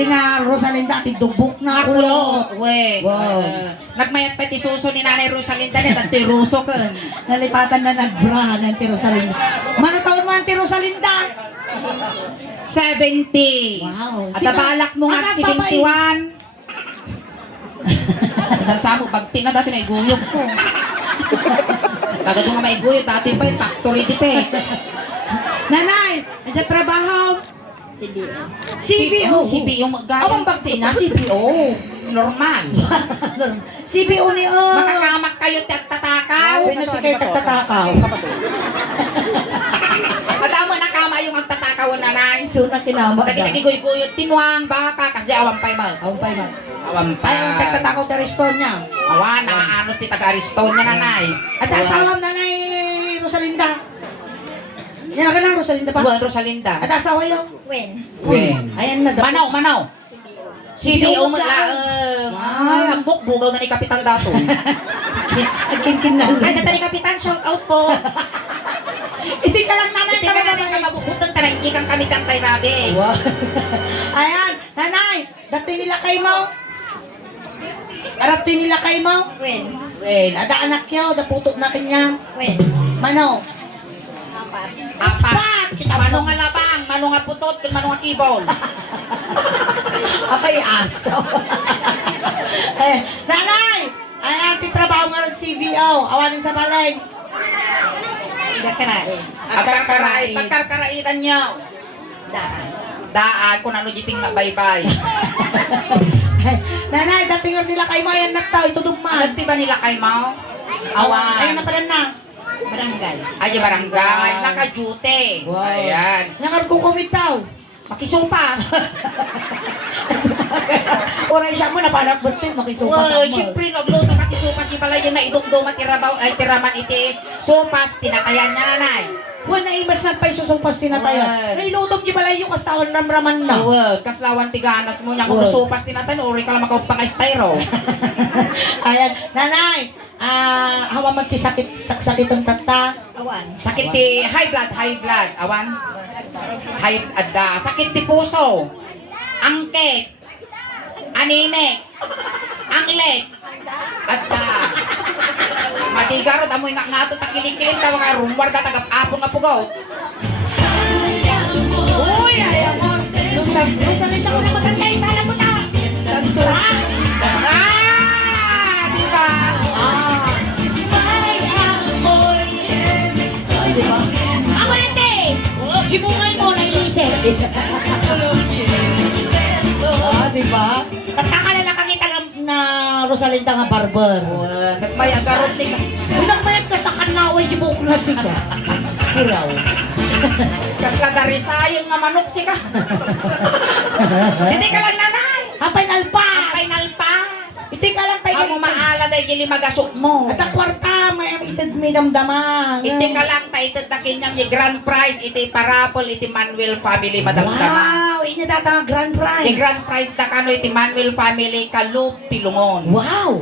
Ti nga Rosalinda, ti dubok na kulot. We. Wow. Nagmayat pa ti suso ni Nanay Rosalinda ni tanti ruso kan. Nalipatan na nagbrahan ng ti Rosalinda. Mano taon mo ang ti Rosalinda? 70. Wow. At balak mo nga 71. Dahil sa mo, bagti na dati na iguyog ko. Kagado nga maiguyog, dati pa yung factory di pa. Nanay, nandiyan trabaho. CBO. CBO magagawa. Awang bakti na, CBO. Normal. CBO ni Makakamak kayo tatakaw. Pinasi kayo tagtatakaw. Madamo nakama yung agtatakaw nanay. So na kinama. Tagi-tagi-guy-guyod, tinuang baka kasi awang pay mag. Awang pay mag. Awang pay. Ay, ang tagtatakaw ta restore niya. Awan, nakaanos ti taga-aristow niya nanay. At asawang nanay Rosalinda. Yan ka lang, Rosalinda pa? Buwan Rosalinda. At asawa yung? When? Ayan na. Manaw. CBO maglaang. Ay, hambok, bugaw na ni Kapitan Dato. Agkin na Ay, data ni Kapitan, shout out po. Hindi ka lang nanay. Hindi ka na rin ka mabukutan, taranggi kang kami tantay rabes. Wow. Ayan, nanay, dati nila kay mo. Arap nila kay mo. When? Wen, ada anak nyo, daputot na kanya. When? Mano? Apat. Manong nga labang, manong nga putot, manong nga kibol. Ay, aso. Nanay! Ayan, titrabaho nga ng CVO. Awanin sa balay. Gakarai. Pagkarkaraitan nyo. Daan, kung ano jiting nga baybay. Nanay, dating nga nila kay mo, ayan nagtaw, ito dumman. Nagti ba nila kay Mau? Awan. Ayan na pala na. Barangay. Ay, barangay. Wow. Naka-duty. Wow. Ayan. Nangarkukumit daw. Makisumpas. Oray siya mo, napanak betul, makisumpas Wow, mo. siyempre, nagluto makisumpas yung pala yung naidugdong matirabaw, ay tiraman iti. Sumpas, tinatayan niya nanay. Wala na imas na pa'y susumpas tinatayo. Wow. Nailudog di pala yung kastawan ramraman na. Wow, kaslawan tiganas mo niya kung Wow. sumpas tinatayan, ori ka lang makaumpang styro. Ayan, nanay, hawa magkisakit, sakit ang tata. Awan. Sakit ti high blood, awan. Sakit ti puso. Angket. Anemic. Anglet. Adda. Madigarot amoy nga ngato takiling-kiling tawa nga rumwar da tagap apon nga pugaw. Uy, ayaw mo. Lusalit ako na magantay, sana mo na. Sagsura. Di ba? Diba? Ako na, te! Jimungay mo na ilisip. Diba? Tataka na nakakita na Rosalinda nga barber. Nagmayag garot ti ka. Unang mayat ka sa kanaway, jibuk na siya. Hiraw. Kasla dari sayang nga manok si ka. Hindi ka lang nanay. Hapay nalpas. Final pass. Iti ka lang tayo. Amo maala dahil gili magasok mo. At ang kwarta, may damdamang. Iti ka lang tayo na kinyam yung grand prize. Iti parapol, iti Manuel family madamdama. Wow, ini data grand prize. Yung grand prize na kano iti Manuel family Kalub Tilungon. Wow.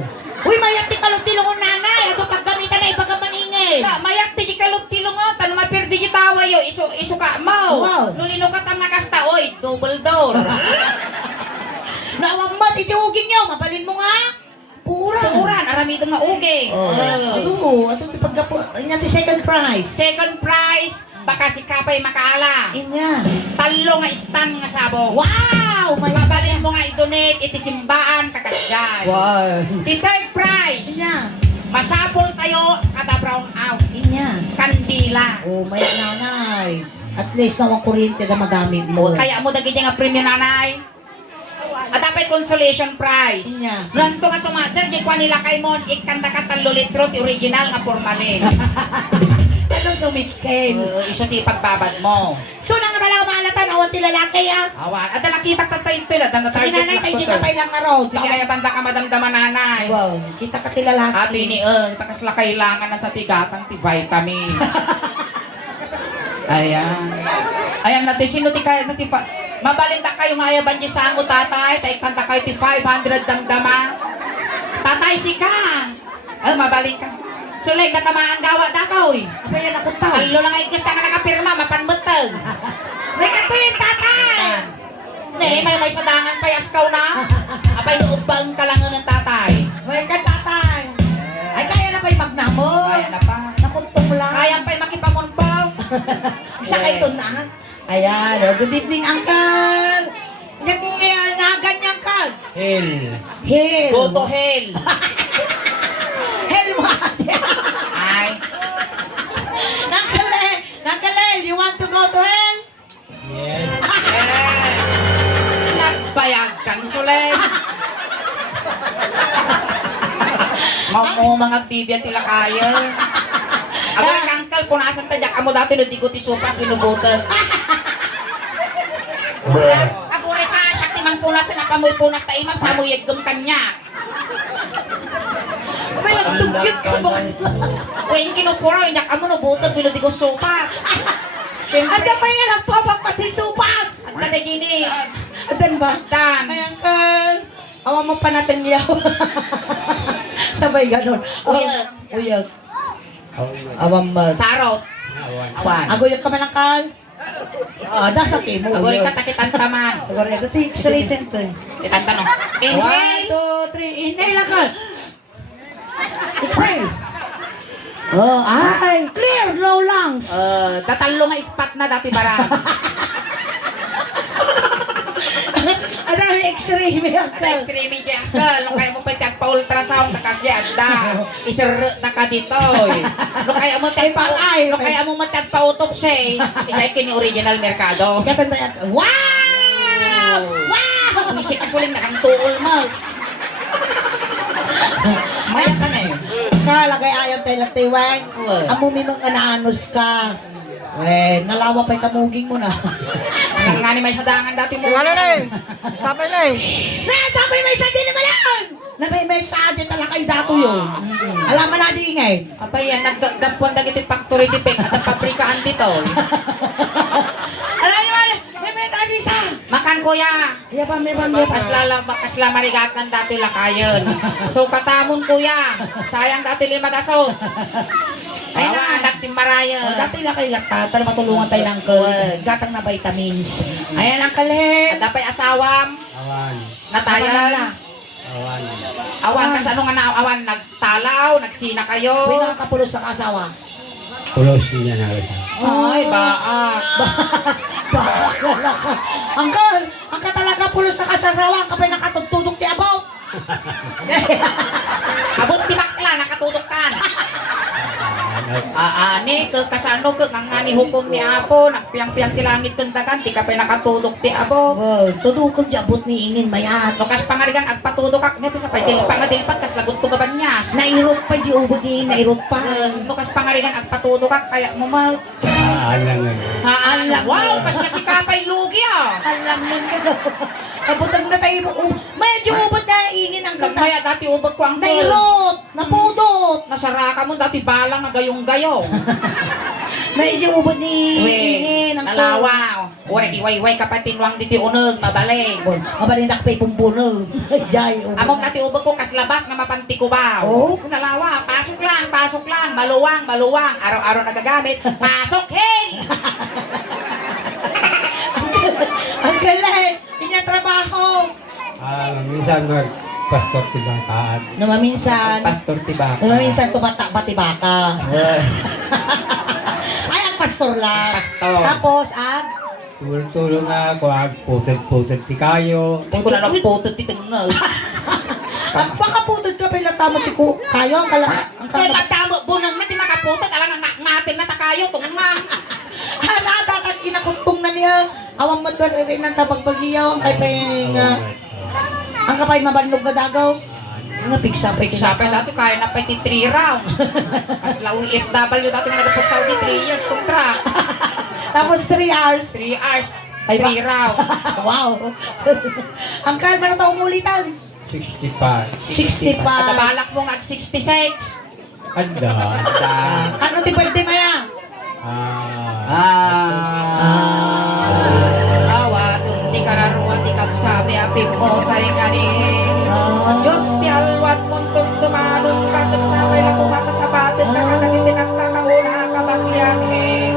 Uy, mayat ti kalog tilungon nanay. Ato paggamitan na ipagamaningin. Na, mayak ti Kalub Tilungon. Tano mapirdi yung tawa yo. Isu ka mo. Wow. Nulino ka tang nakasta. Oy, double door. Nawang mat, itiugin nyo. Mapalin mo nga. Pura. Turan, aramito nga uging. Ato mo, ato ti pagkapo. Inya ti second prize. Second prize, baka si Kapay makaala. Inya. Talo nga stand nga sabong. Wow! Mabalin mo nga i-donate, iti simbaan kakasyan. Wow. The third prize, Inya. masapol tayo kada brown out. Inya. Kandila. Oh, may nanay. At least nawang kuryente na magamit mo. Kaya mo dagiti nga premium nanay. At dapat consolation prize. Inya. Lanto nga tumater, di kwa nila kay mon, ikanta ka talo litro, ti original nga formalin. Ano sumitkin? Iso ti pagbabad mo. So, nang talaga maalatan, awan ti lalaki ah. Awan. At nakita ka tayo ito, at Sige na-target nanay, tayo di ka pa ilang araw. Sige, ay banda ka madamdaman nanay. Wow, kita ka ti lalaki. Ato ini takasla kailangan na sa tigatang ti vitamin. Ayan. Ayan natin, sino ti kaya nati pa? Mabalinda kayo nga ayaban di sango tatay, tay kanta kayo ti 500 damdama. Tatay si Kang. Ay, mabaling ka. Sulay, natamaan gawa datoy. Apa yan ako tao? Talo lang ay gusto nga nakapirma, mapanbutag. May katuyin tatay! Ne, may sadangan pa yaskaw na. Apay nuubang kalangan ng tatay. May ka tatay. Ay, kaya na pa'y magnamo. Kaya na pa. Nakuntong lang. Kaya pa'y makipamunpaw. Isa kayo na. Ayan, oh, good evening, Uncle. Naganyan ka. Hell. Hell. Go to hell. Hell mo. Ay. Uncle, you want to go to hell? Yes. Yes. Nagbayag kan sulen. Mga bibya tila kaya. Agora ka angkal, punasan tadyak amo dati no digo ti supas binubutan. Agora ka, siya ti mang punasan na kamoy punas ta imam sa moy yegum kanya. May nagtugit ka ba? Uy, kinupuro, inyak amo no butag binudigo supas. Ada pa nga nagpapapati supas. Ang tatay gini. Adan ba? Dan. Ay, Uncle. Awa mo pa natin niyaw. Sabay ganon. Uyag. Uyag. Awam mas. Sarot. Awan. Aguyag ka man, Uncle. Dasa timo. Agora ka takitan taman. Agora dati x-ray to. Itan tanong. 1, Inhale. 2, 3. Inhale, Uncle. Exhale. Oh, ay. Clear, no lungs. Tatalo nga spot na dati barang. Ano ang x-ray mo, At Uncle? extreme dyan ka. Nung kaya mo pa pa-ultrasound na kasi da. Isir na ka dito. Nung kaya mo Ay, nung kaya mo matagpa-autopsy. Ikay kini original merkado. Katanda yan. Wow! Wow! Isip ka suling nakangtuol mo. Maya ka na eh. Kalagay ayaw tayo ng tiwang. Uy. Amumi mga naanos ka. Nalawa pa'y tamuging mo na. Ang nga ni may sadangan dati mo. Wala na eh. Sabay na eh. Tapos may sadya naman yan! Na may sadya talaga kayo dato yun. Alam mo na di ingay. Apay yan, nagdampuan na kita factory tipik at ang pabrikaan dito. Alam niyo may sadya isa. Makan kuya. Kaya pa, may pa. Kasla marigatan dati lakayon. So katamon kuya. Sayang dati limagasot. Ay na, dati marayan. Dati lang kayo lakta, para matulungan tayo ng gatang na vitamins. Ayan ang kalhet. At dapay asawam, Awan. natayan. Awan. Awan, kas ano nga na awan, nagtalaw, nagsina kayo. May nakapulos sa kasawa. Pulos niya na rin. Ay, baa. Bakala ka. Ang ka talaga pulos na kasasawa, ang kapay nakatutudok ti abaw. Abot ti bakla, nakatudok kan. Ni, kasano ka, nga ni hukom ni Apo, nagpiyang-piyang ti langit kantakan, ti kapay nakatudok ti abo. Tudukog jabot ni ingin mayat. No, kas pangarigan, agpatudok ak, ne, pisa pa'y dilpang-dilpat, kas lagot to gabanyas. Nairot pa di ubod ni nairot pa. No, kas pangarigan, agpatudok ak, kaya mo mag... Alang nga. Alam Wow, kas kasi kapay lugi ah. Alam mo nga. Kabutang na tayo mo. Medyo ubod na ingin ang kanta. Kaya dati ubag ko ang Nairot! Napudot! Nasaraka mo dati balang nga gayong-gayo. Medyo ubod ni ingin ang Nalawa. Ore iway-iway kapatinwang diti uneg mabalik. Mabalindak pa'y pumpunog. Jay, ubod Among na. dati ubag ko kas labas nga mapanti ko ba. Oh. Nalawa, pasok lang, maluwang. Araw-araw nagagamit. Pasok, hey! Ang galing! Inya trabaho! Minsan nag-pastor silang kaan. Namaminsan, Pastor tiba. tumata baka. Ay, ang pastor lang. Pastor. Tapos, ang Tulong-tulong nga ako, puset-puset ti kayo. Kung ko na nagputot ti tengel. pagpakaputod ka pala tamo ti ko. Kayo, ang kala... Ang Kaya kala... magtamo, bunang na ti makaputot, alang nga ngatin na takayo, tungmang. Halata ka kinakutong na niya. Awang mo rin ang tapagpagiyaw. Ang kay pay nga... Ang kapay mabanlog na dagaws. Nga piksa-piksa. Sabi dati kaya na pa iti 3 rounds. As la UFW dati nga nagpo Saudi 3 years contract. Tapos 3 hours. 3 hours. Ay, 3 rounds. Wow. Ang kalma na taong ulitan. 65. 65. At balak mo nga at 66. Anda. Ano ti birthday maya? Awa, di kararua, di kagsabi, apik mo sa ikanin. Diyos, ti alwat mong tumalong katag sa may lakumata sa batin na katagitin ang kakauna kabakyahin.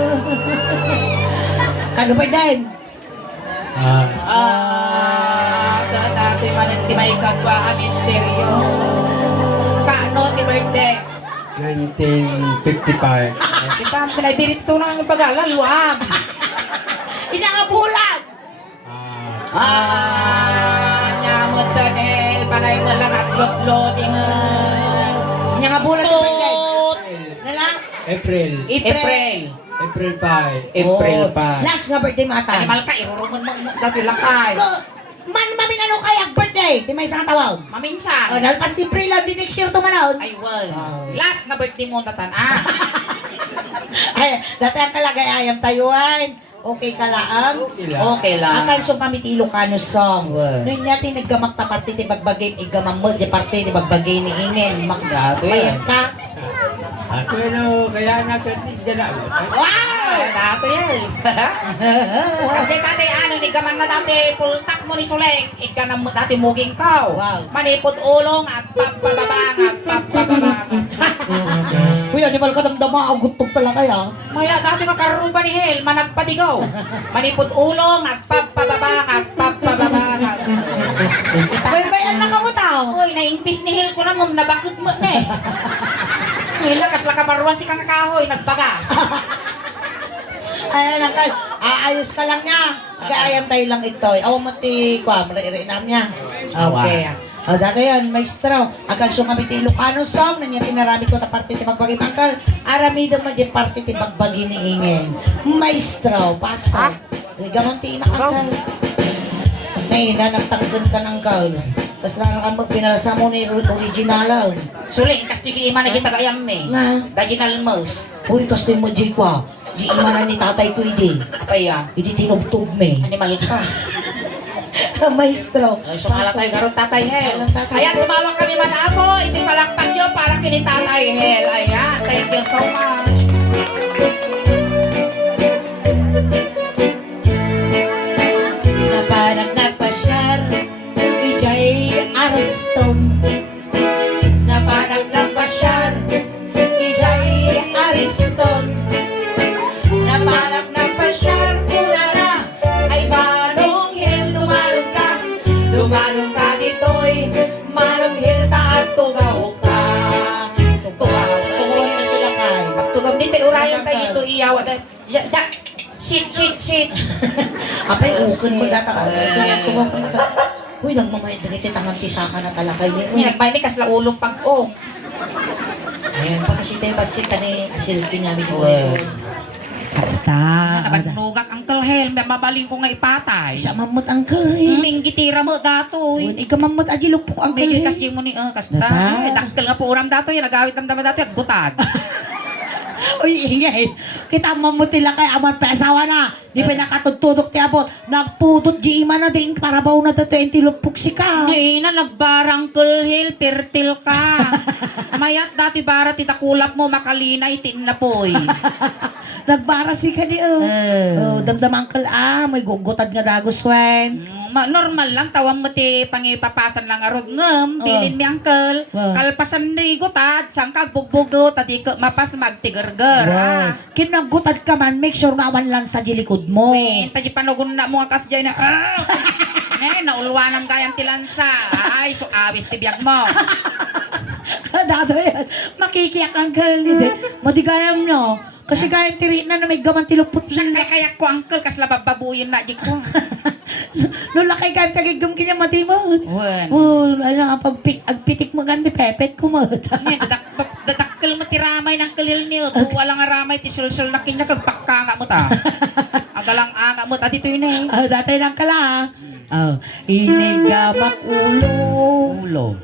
Kano birthday? dato'y manin ti may kadwa a misteryo. Kano ti birthday? 1955. Kita pinadiritso na ang pag-alaluam. Inangabulan! Nyamot Daniel, panay mo lang at loadingan. Inangabulan sa birthday. Tut! Na lang? April. April. April 5. April Oh, pa. Last nga birthday mo ata. Animal ka, irurungan mo dati lang kay. Man mamin ano kaya birthday? Di may isang tawag. Maminsan. Oh, nalpas di pre lang di next year tumanahon. Ay, well. Wow. Last na birthday mo tatan. Ay, dati ang kalagayayam tayuan. Okay ka lang? Okay lang. Okay lang. Ang kansong kami ti Ilocano song. Wow. Noon natin naggamak ta parte ti bagbagay, igamam mo di parte ti bagbagay ni Ingen. Gato yan. Bayan ka. Ako ano, kaya natin dyan na. Wow! Dato yan. Kasi dati ano, ni gaman na dati pultak mo ni Suleng. Ika na mo dati muging kaw. Wow. Manipot ulong at papababang at papababang. Uy, animal ka damdama, agutog pala kaya. Maya dati ka karuba ni Hel, managpadigaw. Manipot ulong at papababang at papababang. Bayan na ka mo tao. Uy, naimpis ni Hel ko na mo, nabakit mo na eh. Hila, kasla ka maruan si kang kahoy, nagbagas. Ay, nakal, aayos ka lang niya. Kayayam tayo lang ito. Awan mo ti, kwa, maririnam niya. Okay. O, dati yan, maestro. Ang kansong kami ti Ilocano song, na niya tinarami ko ta parte ti bagbagi mangkal. Aramida mo di parte ti bagbagi ni Ingen. Maestro, pasok. Gamang ti imakakal. May nagtanggan ka ng kaul. Tapos narakan mo, pinalasa mo ni original. Suling, kastigi ima na gitagayam eh. Nga. Daginal mouse. Uy, kasi mo, Jay kwa. Di imanan ni tatay ko, hindi. Apa ya? Hindi tinubtub me. Animal ka. Maestro. Ay, so kala tayo garot tatay Hel. Alam, tatay. Ayan, tumawag kami man ako. Iti palakpak nyo para kini tatay Hel. Ayan, thank you so much. Na parang nagpasyar, ijay Ariston. Na parang nagpasyar, ijay Ariston. Na parang nagpasyar, kulala, ay Manong Hill, dumalong ka dito'y, Manong Hill, taat tugaw ka. Tugaw ka tilakay. Pagtugam dito, urayan tayo ito, iyawa. Shit. Apay, ukon mo data ka. Sige, tumapon ka. Uy, nagmamayad na kita tangang tisaka na talakay niya. May nagmay ni kasla ulong pag-o. Ayan, pa kasi tayo basi ka ni asilti namin yung Well. Basta. Nabanugak Uncle Hel, mabaling ko nga ipatay. Isa mamot uncle eh. Ning gitira mo dato. Uy, ikaw mamot agi lupok uncle May eh. kas mo ni kasta. Data. Dakkel nga po uram dato yan, nagawit damdama dato yung gutad. Uy, ingay. Kita mamot nila kay aman pa asawa na. Di pa nakatutudok ti abot. Nagpudot di ima na din para baw na dato yung tilupok si ka. Ngayon na nagbarang Uncle Hel, pertil ka. Mayat dati barat itakulap mo makalinay tin na poy. Nagbara si ka ni oh. Damdam uncle may gugutad nga dagos wen. Normal lang, tawang mo ti pangipapasan lang arod ngem, bilin mi Uncle. Kalpasan ni gutad, sangka bugbugo, tadi ka mapas magtigerger. Kinagutad ka man, make sure nga awan lang sa jilikod mo. Win, tadi panogon na mo akas dyan na, naulwanan kayang tilansa. Ay, so awis ti biyag mo. Dado yan. Makikiyak uncle. Madigayam no. Kasi gayang tiri na may gaman tilupot Saan sila. kaya ko Uncle, kasla bababuyin na di ko. No lakay gayang tagigam kanya matimot. Wen. Oh, ala nga agpitik mo ganti pepet ko mo. Dadakkel mo ti ramay ng kalil niyo. Wala nga ramay ti sul-sul na kinya kagpakka nga mo ta. Agalang anga mo ta dito yun eh. Oh, dati lang kala. Oh, inigamak ulo.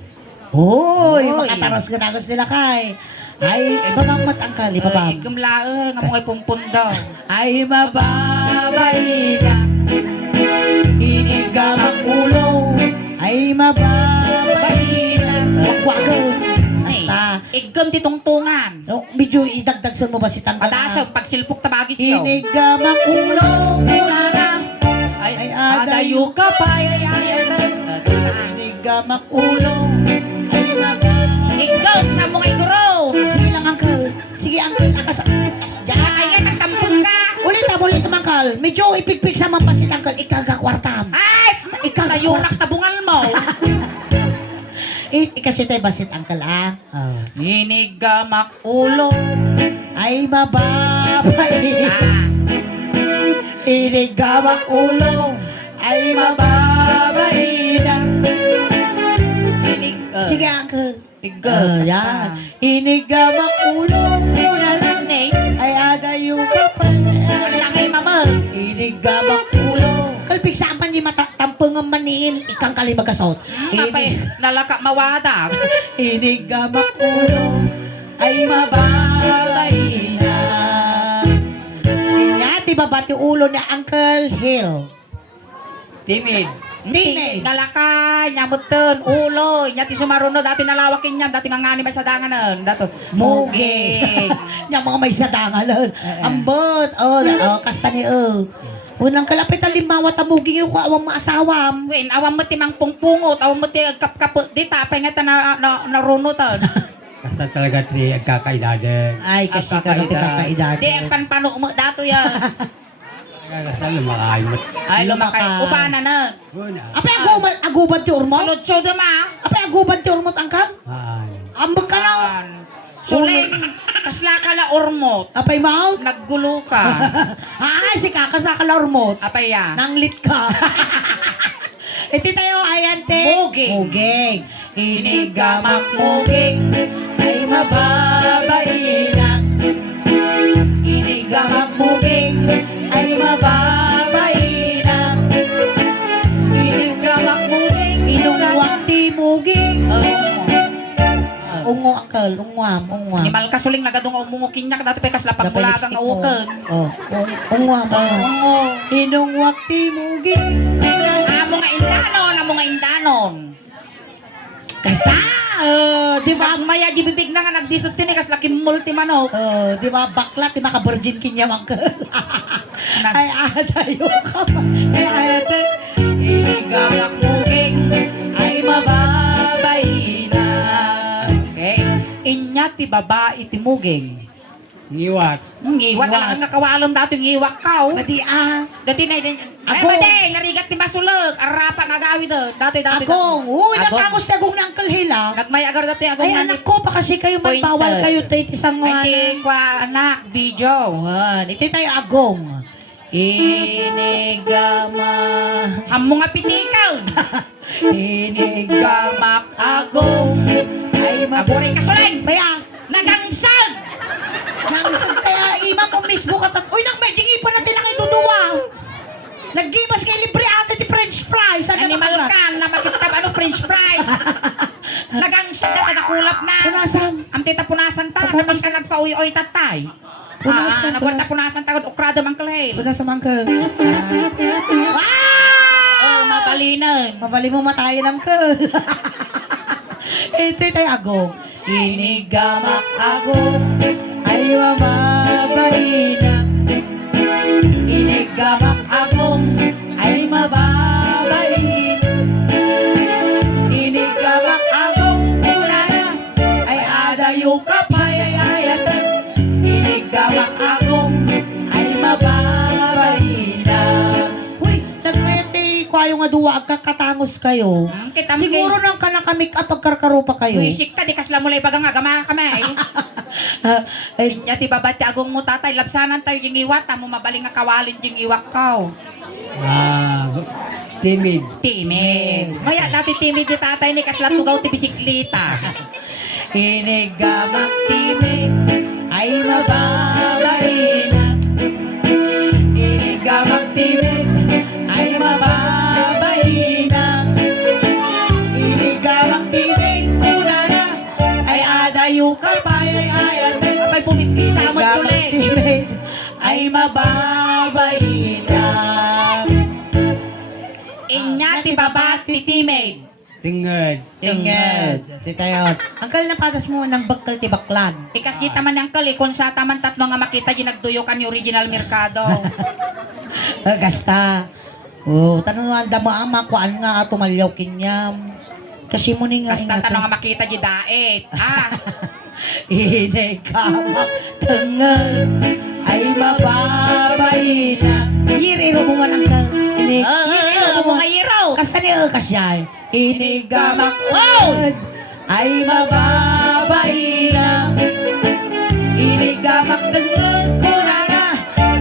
Hoy, Hoy. makataras ka na ako sila kay. Ay, ibabang matangkal, ibabang. Ay, gumlae nga mo ay pumpunda. Ay, mababay na. Inigamak ulo. Ay, mababay na. Wakwagan. Basta. Igam ti tungtungan. No, medyo idagdag sa mo ba si tangkal? Padasaw, pagsilpok tabagis yun. Inigamak ulo. Muna na. Ay, adayo ka pa. Ay, inigamak ulo. Ay, mababay. Ikaw, sa mga iguro. Sige lang, uncle. Sige, uncle. Diyan, ay nga, nagtampon ka. Ulit, uncle. Medyo ipigpig sa mampasit, uncle. Ikaga kwartam. Ay! Ikaga yunak tabungal mo. Kasi tayo basit angkal Oh. Inigamak ulo. Ay mababay. Ah. Inigamak ulo. Ay mababay na. Sige, uncle. Yan. Inigamak ulo na lang. Ay adayo ka pa. Wala kay mama. Inigamak ulo. Kalpig saan pa niya matatampang ang maniin. Ikang kalimagkasot. Kapay nalaka mawada. Inigamak ulo. Ay mababay na. Yan, di ba bati ulo ni Uncle Hill? Timid. Hindi. Nalaka, nyamutan, ulo. Nya ti sumaruno dati nalawakin niya. Dati nga ngani may sadanganan. Dato. Muging. Yung mga may sadangalan. Ambot. Kasta ni Unang kalapit ang limawa tamuging yung kaawang maasawam. Win, awam mo ti mang pungpungot. Awam mo ti kap-kapot. Di tapay nga ta narunutan. Basta talaga ti agkakaidadan. Ay, kasi ka nung kakaedad. Di ang panpano mo dato yan. Basta lumakay mo. Ay, lumakay. Ubana na. Una. Apay agubad ti urmot? Sulod-sulod ma. Apay agubad ti urmot angkam? Ambag ka na. Suling, kasla ka la ormot. Apay maut? Naggulo ka. Ay, si kakas na ka na urmot. Apay ya. Nanglit ka. Iti tayo, ayan te. Muging. Muging. Inigamak muging. Ay mababay na. Inigamak muging. Ay mababay na. Inigamak muging. Inungwak di muging. Ungo akal, ungwam. Animal ka suling nagadong umungukin niya. Dati pa kasla pagmulagang auken. Ungwam. Oo. Inungwak di muging. Amo nga indanon. Kasta! Di ba? Ang maya gibibig na nga nagdisot tin kasla kimulti manok. Di ba bakla, di ba ka-virgin kinyam ang Nag- Ay, adayo ka pa. Ay, ate. Inigamak muging. Ay, mababay na. Okay. Inya ti babae ti muging. Iwat. Iwak na lang nga kawalom dato yung iwak ka. Madi Dati na ay Ako. bade, narigat ti masulog. Arapa nga gawid do. Dati. Agong. Uy, Agong. nakangos na agong na Uncle Hila. Nagmay agar dati agong Ay, anak ko, pa kasi kayo man Pointer. bawal kayo tayo isang Ay, kwa anak, video. Ito tayo agong. Inigama. Amo nga pitikaw. Inigamak agong. Ay, Maburay ka suling. Baya, Nagangsag. nangsag kaya ima mo mismo ka uy, nang medjing ipa natin lang ituduwa. Naggimas kay libre ato ti French fries. Animal ka na makitab ano french fries. Nagangsag na tadakulap na. Punasan. Am tita punasan ta. Naman ka nagpauy-oy tatay. Punasan, Nagwarta punasan ta. Ukrado mang kalay. Punasan man ka. Mapalinan. Mabali mo matayin ang ka. Ito tayo agong. Inigamak agong. Ay mababay na. Inigamak agong. Ay mababay na. Inigamak agong. Una na. Ay adayo ka pa. Ay ayatan. Inigamak agong. Ay mababay na. Uy, nagmayati kwayo nga duwa agkakatangos kayo. Siguro nang ka nakamik up pagkarkaro pa kayo. Wisik ka, di kasla mo lang ibagang agama kami. Ay, Nya ti babati agong mo tatay, labsanan tayo yung iwat, mo mabaling nga kawalin yung iwak ko. Timid. Timid. Maya dati timid yung tatay ni kasla tugaw ti bisikleta. inigamak timid ay mababay na. Inigamak timid ay mababay na. Inigamak timid una na ay adayo ka pa ay ayate. Abay pumipisa mo Inigamak tuloy. timid ay mababay na. Inya ti babati timid. Tingad. Tinged. Di kayo. Angkal na patas mo ng bakal ti baklan. Tikas di taman yang kali, kung sa taman tatlo nga makita, di nagduyokan yung original merkado. Gasta. Tanong nga damo ama kuan nga tumalyaw kinyam. Kasi mo ni nga Basta tanong nga makita di daet. Inikamak tengel ay mababay na. Yiriro mo man angkal. Inig. Mo nga iro. Kasta ni kasya. Inigamak. Wow! Ay mababae na. Inigamak tengod ko na.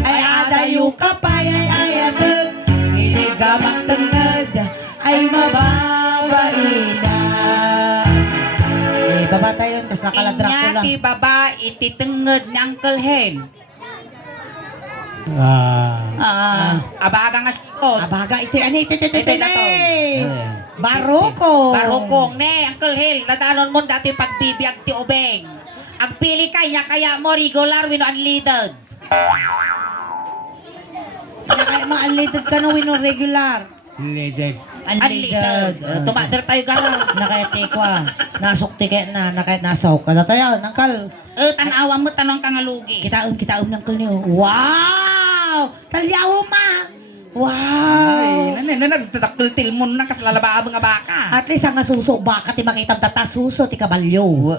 Ay adayo kapay ay ayatag. Inigamak tengod. Ay mababae na. Eh, baba tayo. Tapos nakaladrak ko lang. Inya ti baba iti tengod ni Uncle Hen. Abaga nga sikot. Abaga, iti, ano, iti, Iti na to. Baroko. Barokong ne, Uncle Hill, nadanon mo dati pagbibiyag ti Obeng. Ang pili kaya kaya mo regular wino unleaded. Kaya ma-unleaded ka no, wino regular. Leaded. Unleaded. Tumader tayo gara. Nakayati ko Nasukti kaya na, nakayat nasok. Kada tayo, nangkal. Tanawa mo tanong kang alugi. Kitaon ng kal niyo. Wow! Talyaw ma! Wow! Nagtataktil mo na kas lalabaabang nga baka. At least ang nasuso, baka ti makitang tatasuso, ti kabalyo.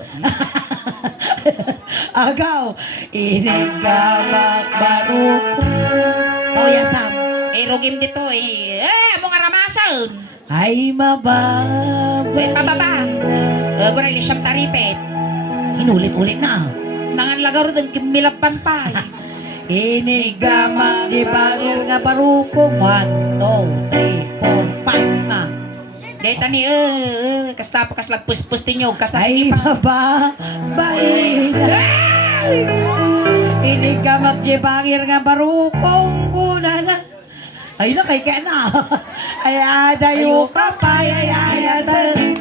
Agaw, inigamak baruko. Oh, yasam. Rogim dito mo nga ramasan. Ay mababay. Pababa. Guray ni siyam taripet. Inulit-ulit na. Nangan lagaro ng kimilapan pa. Inigamak di bangil nga baruko. 1, 2, 3, 4, 5 na. Dahil tani, kasta pa kas lagpus-pus tinyo, kasta Ay sige pa. mababay na. Inigamak di bangil nga baruko. Una na. Ay na kay kaya na. Ay adayo ka pa. Ay ayatan.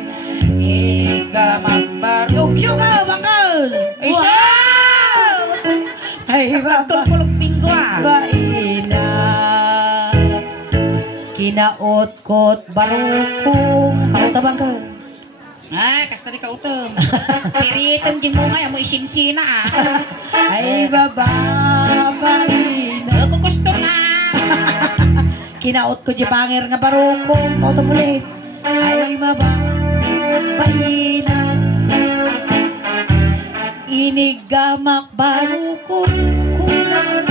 Inigamak baruko. Yung ka, bakal. Ay siya! Ay Kasagtol baba. pulong tinggo Baina kinaot-kot barukong ako tabang ka Kasta rin ka utom. Piritan din mo nga, mo isinsina ay babaina Kung gusto na. kinaot ko di bangir nga barukong ako tamulit ay babaina inigamak barukong kunan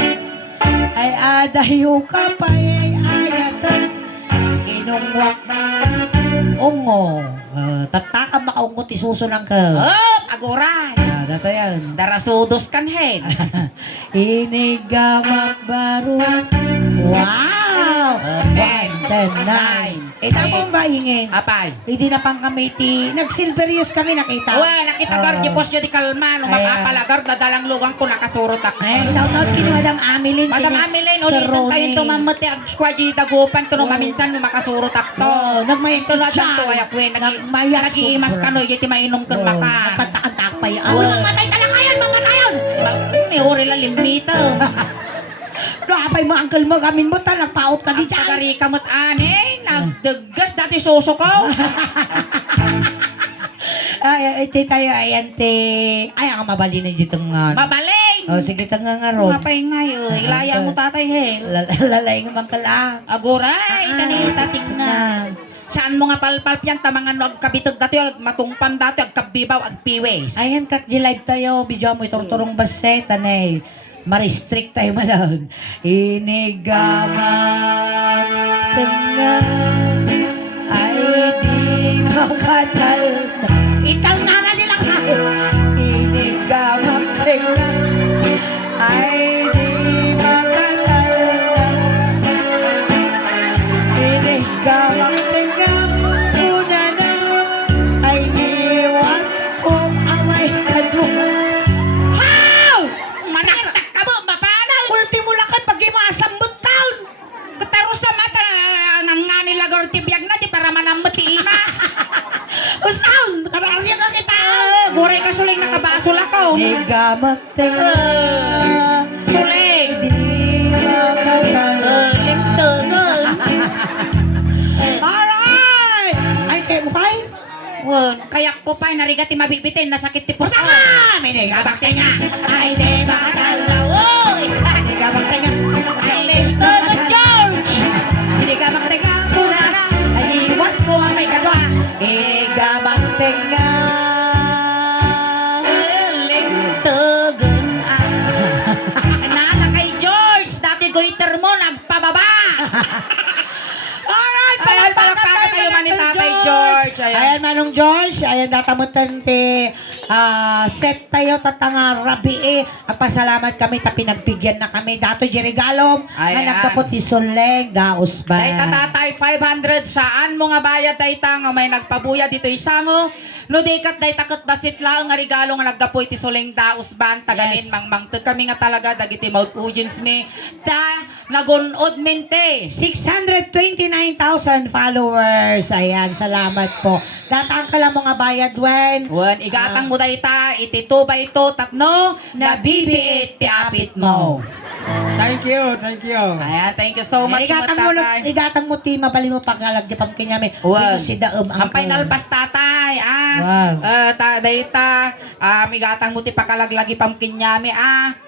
ay adayo ka pa ay ayatan inungwak na ungo tataka makaungot isuso ng ka Agoray. data yan Darasudos kan hen. inigamak barukong wow 1, 10, 9 tama ba ingin Apay. hindi na pang kami ti nag-silver use kami nakita Nakita gar di post di kalma. Nung Ayan. mapapalagar, dadalang lugang ko nakasurot ako. ay shoutout kini Madam Ameline Madam Ameline, ulitin tayo tumamati ang squadji dagupan to nung maminsan nung makasurot ako. nagmayag Ito na dyan to ay ako nagmayag nag-iimas ka no, yiti mainom kan maka. nagtakantak pa yan Mamatay talaga yan, mamatayon! Ni uri la limbito. Napay mo uncle mo gamin mo ta nagpaot ka di Ang dyan tagarika mo't ane, nagdaggas dati suso ko. ay iti tayo ayan te ay ang mabali na dito nga Mabaling! oh sige ta nga nga rod Mapay ngay, ilaya mo tatay hel. lalay nga bang kala Agoray, tani tating nga. Saan mo nga palpalp yan, tamangan no, agkabitog dati, matungpan dati, agkabibaw, agpiwes. ayan kat di live tayo video mo itong turong baset anay ma-restrict tayo malang inigaman tengah ay di makatal ital na na nila ka inigaman tengah ay di makatal inigaman tengah una na ay iwan ko ang may kadung Manaktak ka mo, mapanaw! ultimo lang kan pag imasambot taon Kataro sa mata, nga nila gortibiyag na, di para manamot imas. Usaw! Nakararya ka kita! Guray ka suling nakabasol ako. Igamat tenga Suling! Di makatala Limtugon. Alright! Ay, kayo mo pa Kayak ko pa, narigati mabibitin, nasakit tipos Usaw ako. nga! May nagabak tenga Ay, di makatala Uy! Igabak tenga Ay, limtugon, George! Igabak tenga Muna na Ay, iwan ko ang may kadwa Igabak tenga Limtugon. Nala kay George, dati goiter mo, nagpababa. Ayan, Manong George. Ayan, datamutan ti set tayo tatanga rabi Pasalamat kami ta pinagbigyan na kami. Dato jerigalom na Ayan. nagkapot ti Suleng, daos ba? Day tatatay 500 saan mo nga bayad day nga may nagpabuya dito isango. No day kat day takot basit lang nga regalo nga naggapoy ti Suleng daos ban tagamin Yes. mangmangtod kami nga talaga dagiti Mount Ujins mi ta nagunod mente. 629,000 followers. Ayan, salamat po. Datang ka lang mga bayad, Wen. Wan igatang mo dayta iti 2 by 2 tatno nabibiit ti apit mo. Thank you, thank you. Ayan, thank you so much. Igatang mo ti mabali mo paglalagdipam kinyami. Wow. Si Daum Ang final pas tatay, Wow. dayta, igatang mo ti pakalaglagi pamkinyami,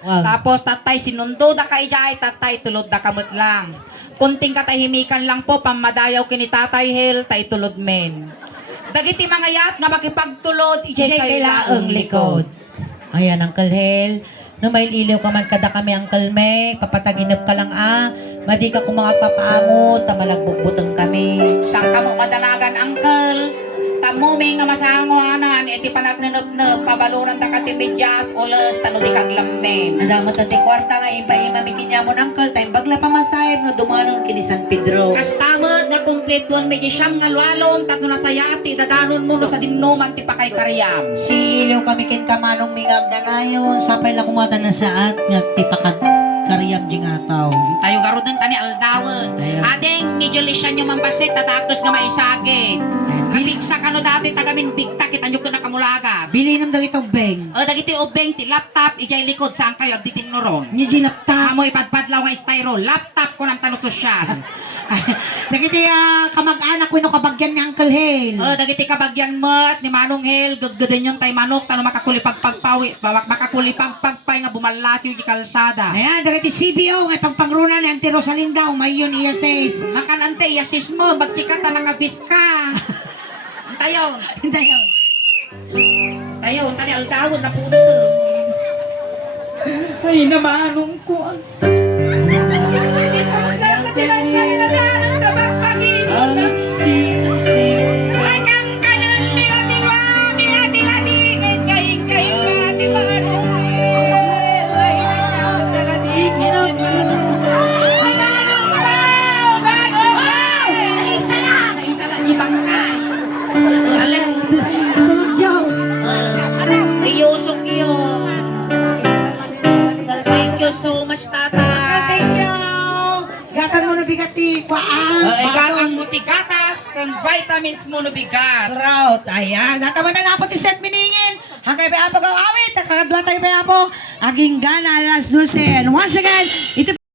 Wow. Tapos tatay, sinundo da kay jay, tatay, tulod da kamot lang. Kunting katahimikan lang po, pamadayaw kini tatay Hel, tay tulod men. Dagiti mga yat nga makipagtulod, ijay kailaang likod. Ayan, Uncle Hel. No may iliw ka man kada kami, Uncle May. Papataginap ka lang Madi ka kung mga papaangot, malagbukbutang kami. Saan ka mo madanagan, uncle? Tamo may nga masangoanan, iti panagnunup-nup, pabaluran da ka ti medyas, ulos, tano di kaglamen. Adamat at kwarta nga iba-ima mikinya mo, Uncle. Tayo bagla pamasayag nga dumanon kini San Pedro. Kastamot nga kumpletuan medyo siyam nga lwalom, tatno na sayati, dadanon mo no sa dinuman ti pakay karyam. Si iliw kami kin kamanong mingag na nayon. Sapay lang kumata na saat nga tipakat kariyam jing ataw. Tayo garo din tani aldawon. Ayun. Adeng ni Julishan yung mampasit, tatakos nga maisagit. Kapigsa ka no dati tagamin bigta, kita nyo ka nakamulaga. Bili nam daw itong beng. O dagiti ubeng ti laptop, ijay likod saan kayo agditin noron. Ni ginapta. Amoy padpadlaw nga styro, laptop ko ng tano sosyal. Nakiti kamag-anak ko no kabagyan ni Uncle Hale. O dagiti kabagyan mo at ni Manong Hel, gagdadan yung tay manok, tano makakulipagpagpawi, makakulipagpagpay nga bumalasiw di kalsada. Ayan, nakiti CBO nga pangpangruna ni Auntie Rosalinda. Mayon iya says. Makanante, yasis mo, bagsikat na nga ka. Tayon, Dayon. tayon, tani aldawon na puno to. Ay, namanong ko. Ang sing-sing. Ay, kang kanan, milatilwa, milatilatingin, ngayon kayo kati manong. Ay, nalatingin ang manong. Isa lang, ibang ka. Alam, Tulog siya. iyusok yun. Thank you so much, tatay. Thank you. Gatan mo na bigati. Paan. Ikaw ang mutigatas, kang vitamins mo no bigat. Trout. Ayan. Nataman na napot iset miningin. Hanggang pa po awit. Kakadwa tayo pa po. Aging gana alas 12. And once again, ito po